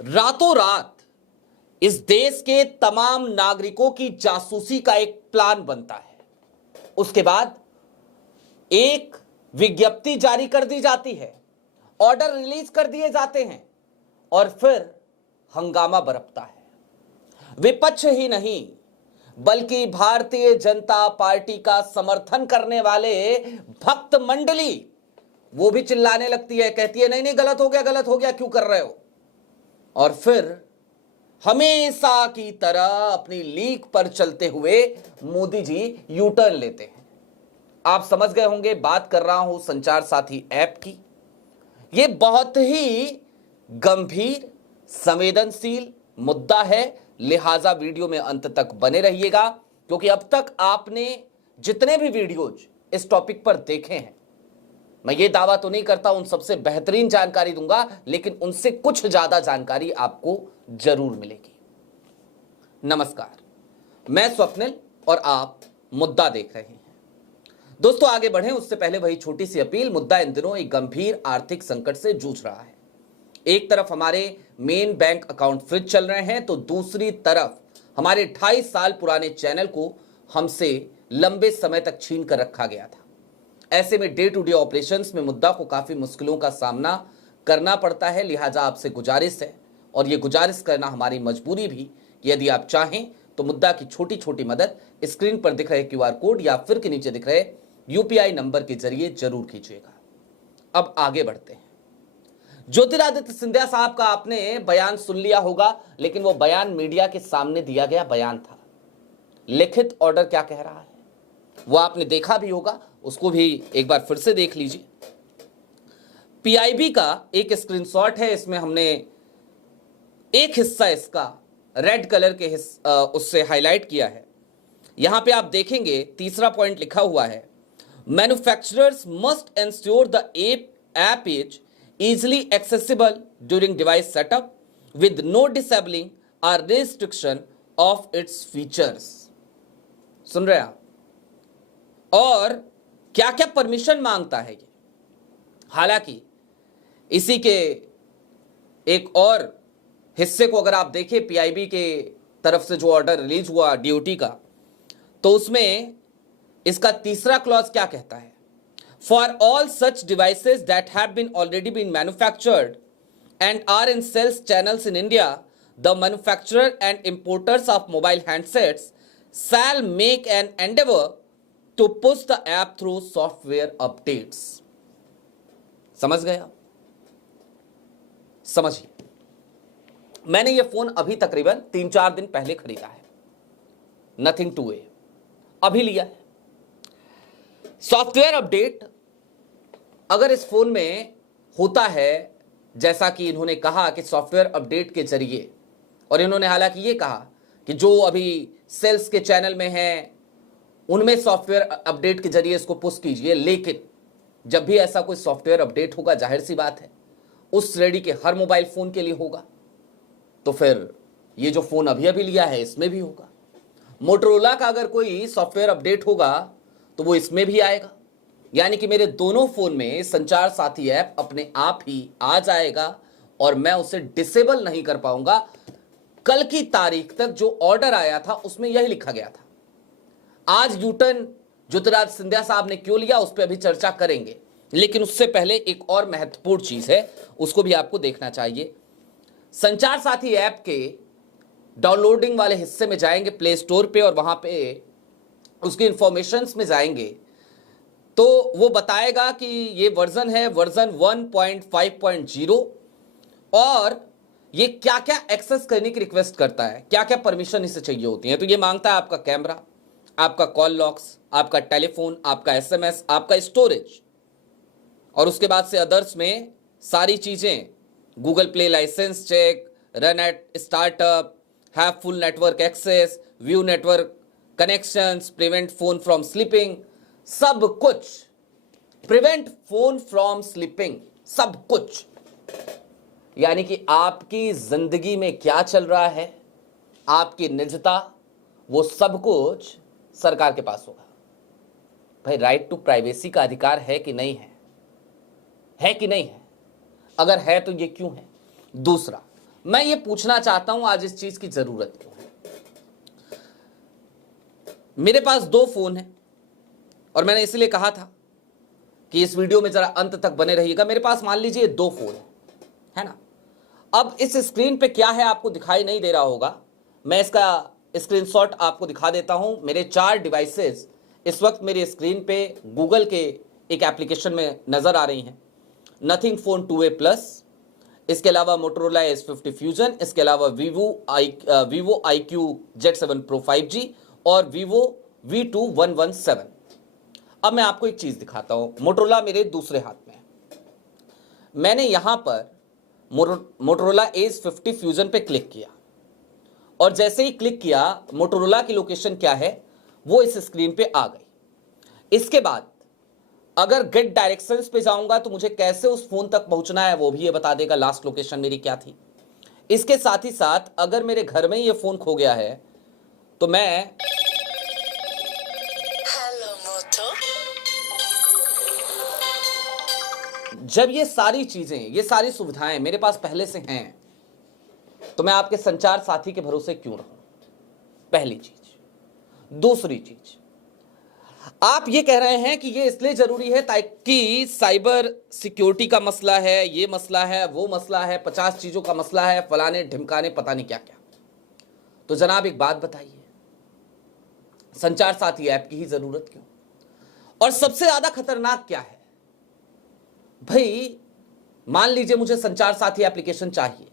रातों रात इस देश के तमाम नागरिकों की जासूसी का एक प्लान बनता है। उसके बाद एक विज्ञप्ति जारी कर दी जाती है, ऑर्डर रिलीज कर दिए जाते हैं और फिर हंगामा बरपता है। विपक्ष ही नहीं बल्कि भारतीय जनता पार्टी का समर्थन करने वाले भक्त मंडली वो भी चिल्लाने लगती है, कहती है नहीं नहीं गलत हो गया, क्यों कर रहे हो। और फिर हमेशा की तरह अपनी लीक पर चलते हुए मोदी जी यू टर्न लेते हैं। आप समझ गए होंगे, बात कर रहा हूं संचार साथी ऐप की। यह बहुत ही गंभीर संवेदनशील मुद्दा है, लिहाजा वीडियो में अंत तक बने रहिएगा, क्योंकि अब तक आपने जितने भी वीडियोज इस टॉपिक पर देखे हैं, मैं ये दावा तो नहीं करता उन सबसे बेहतरीन जानकारी दूंगा, लेकिन उनसे कुछ ज्यादा जानकारी आपको जरूर मिलेगी। नमस्कार, मैं स्वप्निल और आप मुद्दा देख रहे हैं। दोस्तों आगे बढ़ें उससे पहले वही छोटी सी अपील। मुद्दा इन दिनों एक गंभीर आर्थिक संकट से जूझ रहा है। एक तरफ हमारे मेन बैंक अकाउंट फ्रीज चल रहे हैं, तो दूसरी तरफ हमारे 28 साल पुराने चैनल को हमसे लंबे समय तक छीन कर रखा गया था। ऐसे में डे टू डे ऑपरेशंस में मुद्दा को काफी मुश्किलों का सामना करना पड़ता है। लिहाजा आपसे गुजारिश है, और यह गुजारिश करना हमारी मजबूरी भी, कि यदि आप चाहें तो मुद्दा की छोटी छोटी मदद स्क्रीन पर दिख रहे QR कोड या फिर के नीचे दिख रहे UPI नंबर के जरिए जरूर कीजिएगा। अब आगे बढ़ते हैं। ज्योतिरादित्य सिंधिया साहब का आपने बयान सुन लिया होगा, लेकिन वो बयान मीडिया के सामने दिया गया बयान था। लिखित ऑर्डर क्या कह रहा है वो आपने देखा भी होगा, उसको भी एक बार फिर से देख लीजिए। PIB का एक स्क्रीनशॉट है, इसमें हमने एक हिस्सा इसका रेड कलर के उससे हाईलाइट किया है। यहां पे आप देखेंगे तीसरा पॉइंट लिखा हुआ है, manufacturers must ensure the app is easily accessible during device setup with no disabling or restriction of its features। सुन रहे आप? और क्या क्या परमिशन मांगता है ये। हालांकि इसी के एक और हिस्से को अगर आप देखें PIB के तरफ से जो ऑर्डर रिलीज हुआ DOT का, तो उसमें इसका तीसरा क्लॉज क्या कहता है, For all such devices that have been already been manufactured and are in sales channels in India, the manufacturer and importers of mobile handsets shall make an endeavor to push the app through software updates। समझ गए आप? समझिए, मैंने ये phone अभी तकरीबन 3-4 दिन पहले खरीदा है, नथिंग टू ए, अभी लिया है। सॉफ्टवेयर अपडेट अगर इस फोन में होता है, जैसा कि इन्होंने कहा कि सॉफ्टवेयर अपडेट के जरिए, और इन्होंने हालांकि ये कहा कि जो अभी सेल्स के चैनल में हैं उनमें सॉफ्टवेयर अपडेट के जरिए इसको पुश कीजिए, लेकिन जब भी ऐसा कोई सॉफ्टवेयर अपडेट होगा, जाहिर सी बात है उस श्रेणी के हर मोबाइल फोन के लिए होगा, तो फिर ये जो फोन अभी अभी लिया है इसमें भी होगा। मोटरोला का अगर कोई सॉफ्टवेयर अपडेट होगा तो वो इसमें भी आएगा, यानी कि मेरे दोनों फोन में संचार साथी ऐप अपने आप ही आ जाएगा और मैं उसे डिसेबल नहीं कर पाऊंगा। कल की तारीख तक जो ऑर्डर आया था उसमें यही लिखा गया था। आज यूटर्न ज्योतिरादित्य सिंधिया साहब ने क्यों लिया उस पर अभी चर्चा करेंगे, लेकिन उससे पहले एक और महत्वपूर्ण चीज है, उसको भी आपको देखना चाहिए। संचार साथी ऐप के डाउनलोडिंग वाले हिस्से में जाएंगे प्ले स्टोर पे, और वहां पे उसकी इंफॉर्मेशंस में जाएंगे तो वो बताएगा कि ये वर्जन है वर्जन 1.5.0, और ये क्या क्या एक्सेस करने की रिक्वेस्ट करता है, क्या क्या परमिशन इसे चाहिए होती है। तो ये मांगता है आपका कैमरा, आपका कॉल लॉक्स, आपका टेलीफोन, आपका SMS, आपका स्टोरेज, और उसके बाद से अदर्स में सारी चीजें, Google play licence check, run at startup, have full network access, view network connections, prevent phone from sleeping, सब कुछ, प्रिवेंट फोन फ्रॉम स्लीपिंग, सब कुछ। यानी कि आपकी जिंदगी में क्या चल रहा है, आपकी निजता, वो सब कुछ सरकार के पास होगा। भाई राइट टू प्राइवेसी का अधिकार है कि नहीं है? है कि नहीं है? अगर है तो ये क्यों है? दूसरा, मैं ये पूछना चाहता हूं आज इस चीज की जरूरत क्यों है। मेरे पास 2 फोन हैं और मैंने इसलिए कहा था कि इस वीडियो में जरा अंत तक बने रहिएगा। मेरे पास मान लीजिए 2 फोन है ना। अब इस स्क्रीन पे क्या है आपको दिखाई नहीं दे रहा होगा, मैं इसका स्क्रीनशॉट आपको दिखा देता हूं। मेरे 4 डिवाइसेस इस वक्त मेरी स्क्रीन पे गूगल के एक एप्लीकेशन में नजर आ रही हैं। नथिंग फोन 2A प्लस, इसके अलावा मोटोरोला S50 फ्यूजन, इसके अलावा Vivo IQ Z7 Pro 5G और वीवो V2117। अब मैं आपको एक चीज दिखाता हूं। मोटोरोला मेरे दूसरे हाथ में है। मैंने यहां पर मोटोरोला S50 फ्यूजन पे क्लिक किया और जैसे ही क्लिक किया मोटोरोला की लोकेशन क्या है वो इस स्क्रीन पे आ गई। इसके बाद अगर गेट डायरेक्शंस पे जाऊंगा तो मुझे कैसे उस फोन तक पहुंचना है वो भी ये बता देगा, लास्ट लोकेशन मेरी क्या थी। इसके साथ ही साथ अगर मेरे घर में ये फोन खो गया है तो मैं जब ये सारी चीजें, ये सारी सुविधाएं मेरे पास पहले से हैं तो मैं आपके संचार साथी के भरोसे क्यों रहूं, पहली चीज। दूसरी चीज, आप ये कह रहे हैं कि ये इसलिए जरूरी है ताकि साइबर सिक्योरिटी का मसला है, ये मसला है, वो मसला है, 50 चीजों का मसला है, फलाने ढिमकाने पता नहीं क्या क्या। तो जनाब एक बात बताइए, संचार साथी ऐप की ही जरूरत क्यों? और सबसे ज्यादा खतरनाक क्या है भाई, मान लीजिए मुझे संचार साथी एप्लीकेशन चाहिए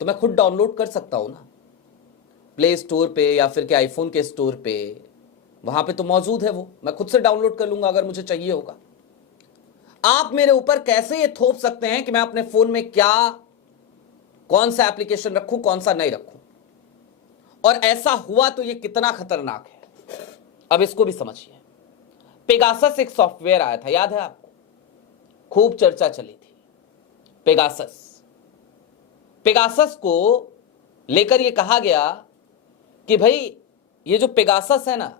तो मैं खुद डाउनलोड कर सकता हूं ना, प्ले स्टोर पे या फिर के आईफोन के स्टोर पे, वहां पे तो मौजूद है वो, मैं खुद से डाउनलोड कर लूंगा अगर मुझे चाहिए होगा। आप मेरे ऊपर कैसे ये थोप सकते हैं कि मैं अपने फोन में क्या, कौन सा एप्लीकेशन रखूं, कौन सा नहीं रखूं? और ऐसा हुआ तो ये कितना खतरनाक है, अब इसको भी समझिए। पेगासस एक सॉफ्टवेयर आया था, याद है आपको? खूब चर्चा चली थी पेगासस को लेकर यह कहा गया कि भाई ये जो पेगासस है ना,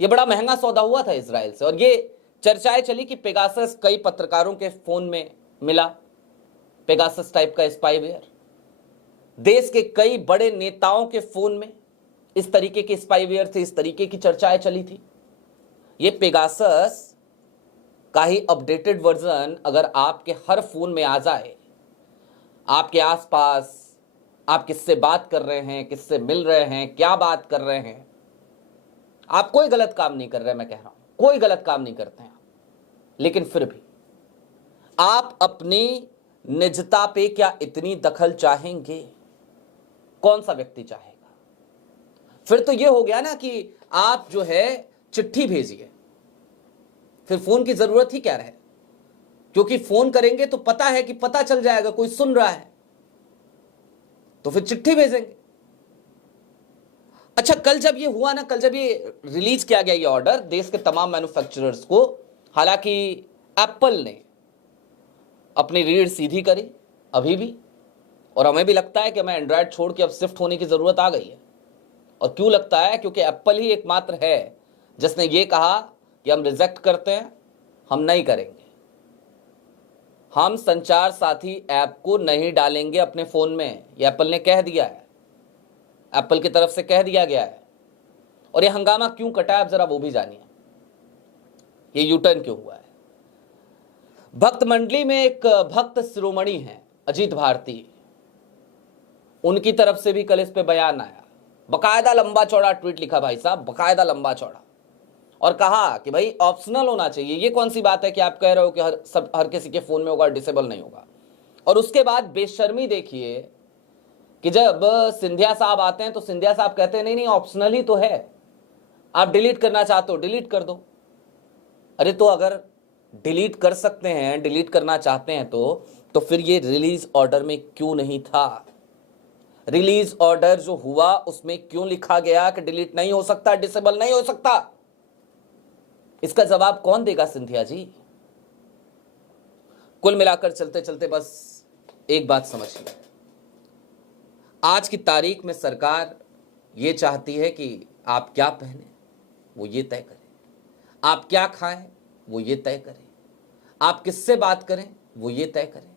ये बड़ा महंगा सौदा हुआ था इजराइल से। और ये चर्चाएं चली कि पेगासस कई पत्रकारों के फोन में मिला, पेगासस टाइप का स्पाईवेयर देश के कई बड़े नेताओं के फोन में इस तरीके के स्पाईवेयर थे, इस तरीके की चर्चाएं चली थी। ये पेगासस का ही अपडेटेड वर्जन अगर आपके हर फोन में आ जाए, आपके आसपास आप किससे बात कर रहे हैं, किससे मिल रहे हैं, क्या बात कर रहे हैं, आप कोई गलत काम नहीं कर रहे, मैं कह रहा हूं कोई गलत काम नहीं करते हैं आप, लेकिन फिर भी आप अपनी निजता पे क्या इतनी दखल चाहेंगे? कौन सा व्यक्ति चाहेगा? फिर तो यह हो गया ना कि आप जो है चिट्ठी भेजिए, फिर फोन की जरूरत ही क्या रहे, क्योंकि फोन करेंगे तो पता है कि पता चल जाएगा कोई सुन रहा है, तो फिर चिट्ठी भेजेंगे। अच्छा, कल जब ये हुआ ना, कल जब ये रिलीज किया गया ये ऑर्डर देश के तमाम मैन्युफैक्चरर्स को, हालांकि एप्पल ने अपनी रीढ़ सीधी करी अभी भी, और हमें भी लगता है कि हमें एंड्रॉयड छोड़ के अब शिफ्ट होने की जरूरत आ गई है। और क्यों लगता है? क्योंकि एप्पल ही एकमात्र है जिसने ये कहा कि हम रिजेक्ट करते हैं, हम नहीं करेंगे, हम संचार साथी ऐप को नहीं डालेंगे अपने फोन में। ये एप्पल ने कह दिया है, एप्पल की तरफ से कह दिया गया है। और ये हंगामा क्यों कटा है आप जरा वो भी जानिए, ये यूटर्न क्यों हुआ है। भक्त मंडली में एक भक्त शिरोमणि हैं अजीत भारती, उनकी तरफ से भी कल इस पे बयान आया, बकायदा लंबा चौड़ा ट्वीट लिखा भाई साहब, बकायदा लंबा चौड़ा, और कहा कि भाई ऑप्शनल होना चाहिए। ये कौन सी बात है कि आप कह रहे हो कि हर किसी के फोन में होगा, डिसेबल नहीं होगा। और उसके बाद बेशर्मी देखिए कि जब सिंधिया साहब आते हैं तो सिंधिया साहब कहते हैं नहीं नहीं ऑप्शनल ही तो है, आप डिलीट करना चाहते हो डिलीट कर दो। अरे तो अगर डिलीट कर सकते हैं, डिलीट करना चाहते हैं तो फिर ये रिलीज ऑर्डर में क्यों नहीं था? रिलीज ऑर्डर जो हुआ उसमें क्यों लिखा गया कि डिलीट नहीं हो सकता, डिसेबल नहीं हो सकता? इसका जवाब कौन देगा सिंधिया जी? कुल मिलाकर चलते चलते बस एक बात समझिए, आज की तारीख में सरकार ये चाहती है कि आप क्या पहने वो ये तय करें, आप क्या खाएं वो ये तय करें, आप किससे बात करें वो ये तय करें,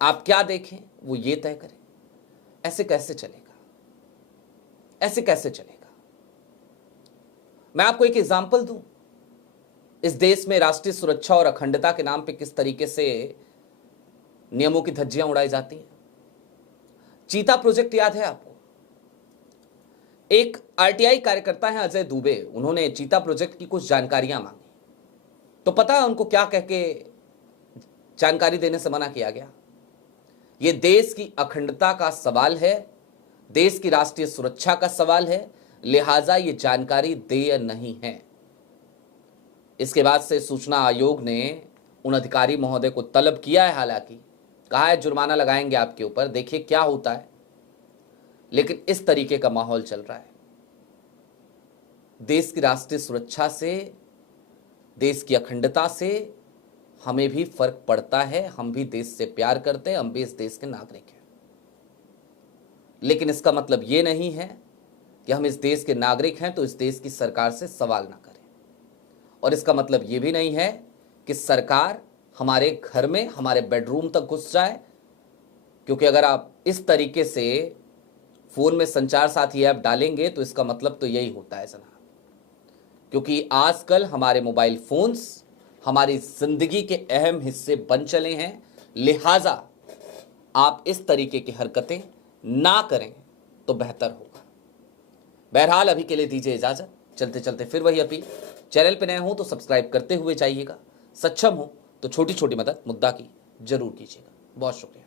आप क्या देखें वो ये तय करे। ऐसे कैसे चलेगा? ऐसे कैसे चलेगा? मैं आपको एक एग्जांपल दूं। इस देश में राष्ट्रीय सुरक्षा और अखंडता के नाम पे किस तरीके से नियमों की धज्जियां उड़ाई जाती हैं। चीता प्रोजेक्ट याद है आपको? एक आरटीआई कार्यकर्ता है अजय दुबे, उन्होंने चीता प्रोजेक्ट की कुछ जानकारियां मांगी, तो पता है उनको क्या कह के जानकारी देने से मना किया गया? यह देश की अखंडता का सवाल है, देश की राष्ट्रीय सुरक्षा का सवाल है, लिहाजा ये जानकारी देय नहीं है। इसके बाद से सूचना आयोग ने उन अधिकारी महोदय को तलब किया है, हालांकि कहा है जुर्माना लगाएंगे आपके ऊपर, देखिए क्या होता है। लेकिन इस तरीके का माहौल चल रहा है। देश की राष्ट्रीय सुरक्षा से, देश की अखंडता से हमें भी फर्क पड़ता है, हम भी देश से प्यार करते हैं, हम भी इस देश के नागरिक हैं। लेकिन इसका मतलब यह नहीं है कि हम इस देश के नागरिक हैं तो इस देश की सरकार से सवाल ना करें। और इसका मतलब यह भी नहीं है कि सरकार हमारे घर में, हमारे बेडरूम तक घुस जाए, क्योंकि अगर आप इस तरीके से फोन में संचार साथी ऐप डालेंगे तो इसका मतलब तो यही होता है जनाब। क्योंकि आजकल हमारे मोबाइल फोन्स हमारी जिंदगी के अहम हिस्से बन चले हैं, लिहाजा आप इस तरीके की हरकतें ना करें तो बेहतर होगा। बहरहाल अभी के लिए दीजिए इजाजत। चलते चलते फिर वही अपील, चैनल पे नए हो तो सब्सक्राइब करते हुए जाइएगा, सक्षम हो तो छोटी छोटी मदद मुद्दा की जरूर कीजिएगा। बहुत शुक्रिया।